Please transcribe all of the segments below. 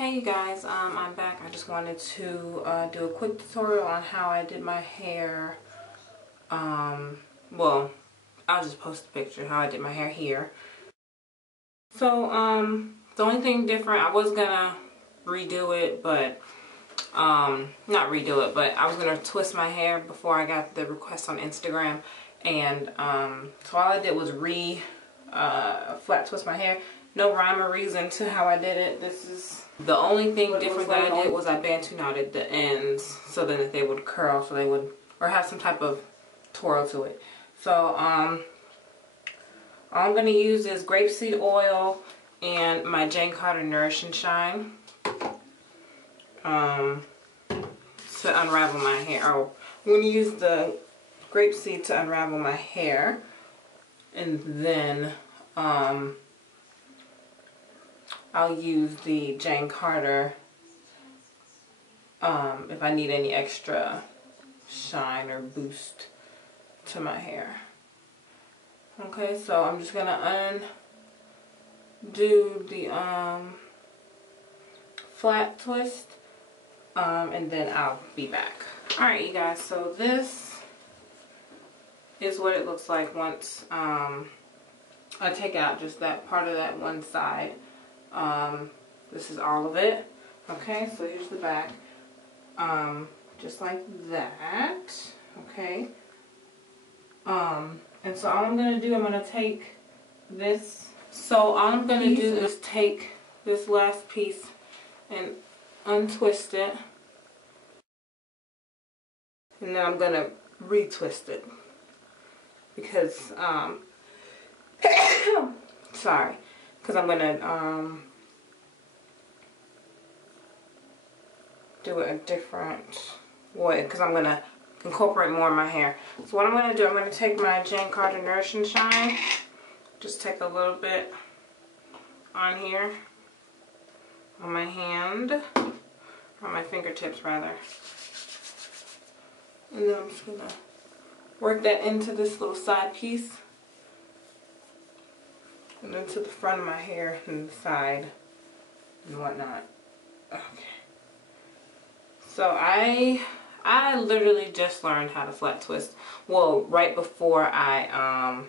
Hey you guys, I'm back. I just wanted to do a quick tutorial on how I did my hair. Well, I'll just post a picture how I did my hair here. So, the only thing different, I was gonna redo it, but, not redo it, but I was gonna twist my hair before I got the request on Instagram. And, so all I did was flat twist my hair. No rhyme or reason to how I did it. This is the only thing different that I did was I bantu knotted the ends so then that they would curl, so they would, or have some type of twirl to it. So all I'm gonna use is grapeseed oil and my Jane Carter Nourish and Shine to unravel my hair. Oh, I'm gonna use the grapeseed to unravel my hair, and then I'll use the Jane Carter if I need any extra shine or boost to my hair. Okay, so I'm just gonna undo the flat twist and then I'll be back. Alright you guys, so this is what it looks like once I take out just that part of that one side. This is all of it. Okay, so here's the back. Just like that. Okay. And so all I'm gonna do, I'm gonna take this. So all I'm gonna do is take this last piece and untwist it. And then I'm gonna retwist it. Because, sorry. Because I'm gonna, do it a different way, because I'm going to incorporate more in my hair. So what I'm going to do, I'm going to take my Jane Carter Nourish and Shine, just take a little bit on here, on my hand, on my fingertips rather, and then I'm just going to work that into this little side piece, and then to the front of my hair and the side and whatnot. Okay. So I literally just learned how to flat twist. Well, right before I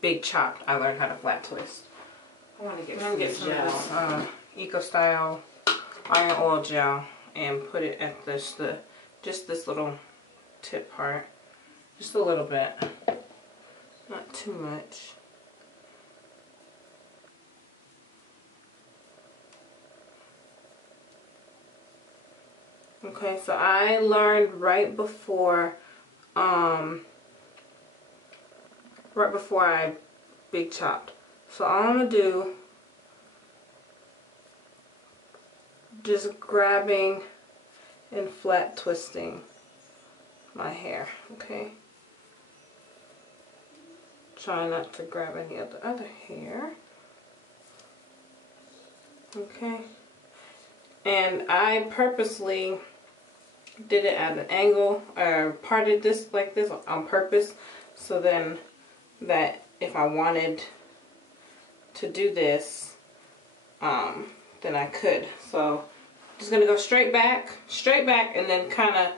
big chopped, I learned how to flat twist. I want to get some of this Eco Style Iron Oil Gel and put it at just this little tip part. Just a little bit. Not too much. Okay, so I learned right before I big chopped. So all I'm gonna do, just grabbing and flat twisting my hair. Okay. Try not to grab any of the other hair. Okay. And I purposely did it at an angle, or parted this like this on purpose, so then that if I wanted to do this, then I could. So just gonna go straight back, and then kind of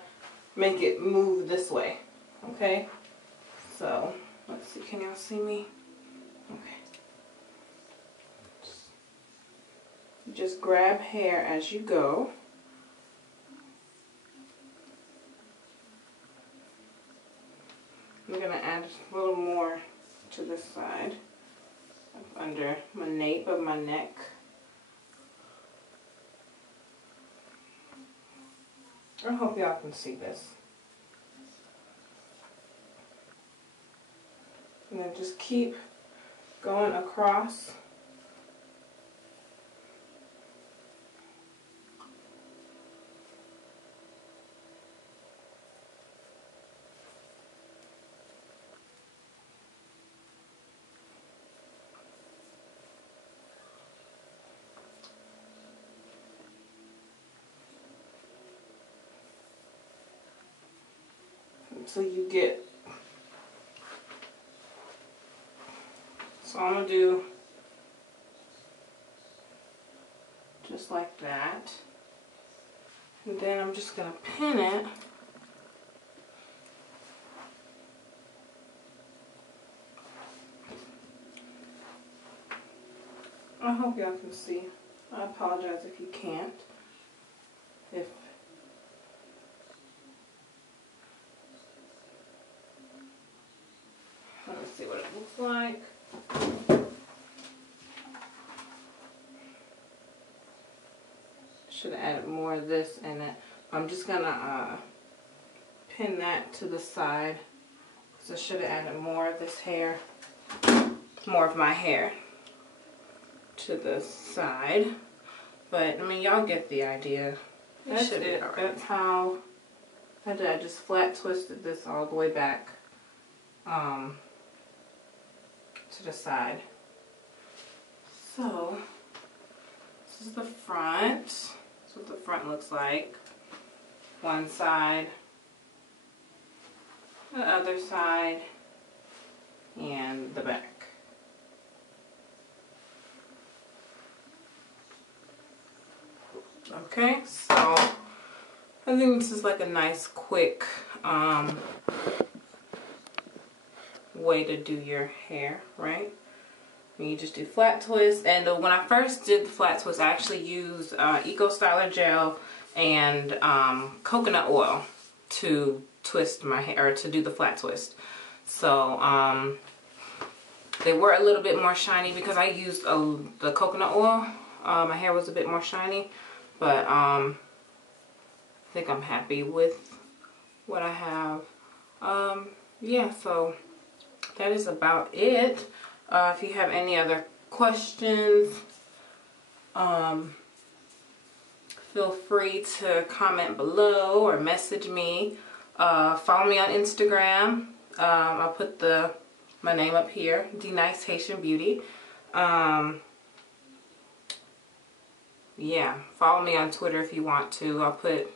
make it move this way. Okay. So let's see, can y'all see me? Okay. Just grab hair as you go. I'm going to add a little more to this side, up under my nape of my neck. I hope y'all can see this. And then just keep going across. Until you get, so I'm going to do just just like that. And then I'm just going to pin it. I hope y'all can see. I apologize if you can't. Let's see what it looks like. Should have added more of this in it. I'm just gonna pin that to the side because I should have added more of this hair, more of my hair to the side. But I mean, y'all get the idea. That's it. That's how I did. I just flat twisted this all the way back to the side. So this is the front. That's what the front looks like. One side, the other side, and the back. Okay, so I think this is like a nice quick way to do your hair, right? You just do flat twist, and when I first did the flat twist, I actually used Eco Styler gel and coconut oil to twist my hair, or to do the flat twist. So they were a little bit more shiny because I used the coconut oil. My hair was a bit more shiny, but I think I'm happy with what I have. Yeah, so that is about it. If you have any other questions, feel free to comment below or message me. Follow me on Instagram. I'll put my name up here, D-Nice Haitian Beauty. Yeah, follow me on Twitter if you want to. I'll put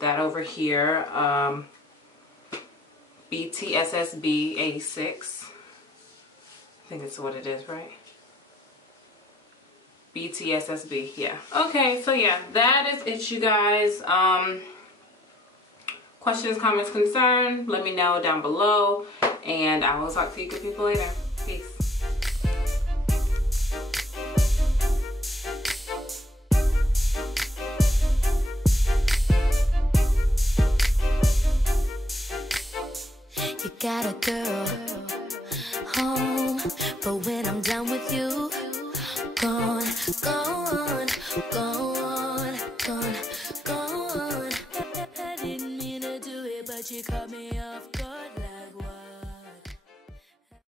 that over here. BTSSB86. I think that's what it is, right? BTSSB, yeah. Okay, so yeah, that is it, you guys. Questions, comments, concern, let me know down below. And I will talk to you good people later. Peace. You got a girl home, but when I'm done with you, gone, gone, gone, gone, gone. I didn't mean to do it, but you caught me off guard like what?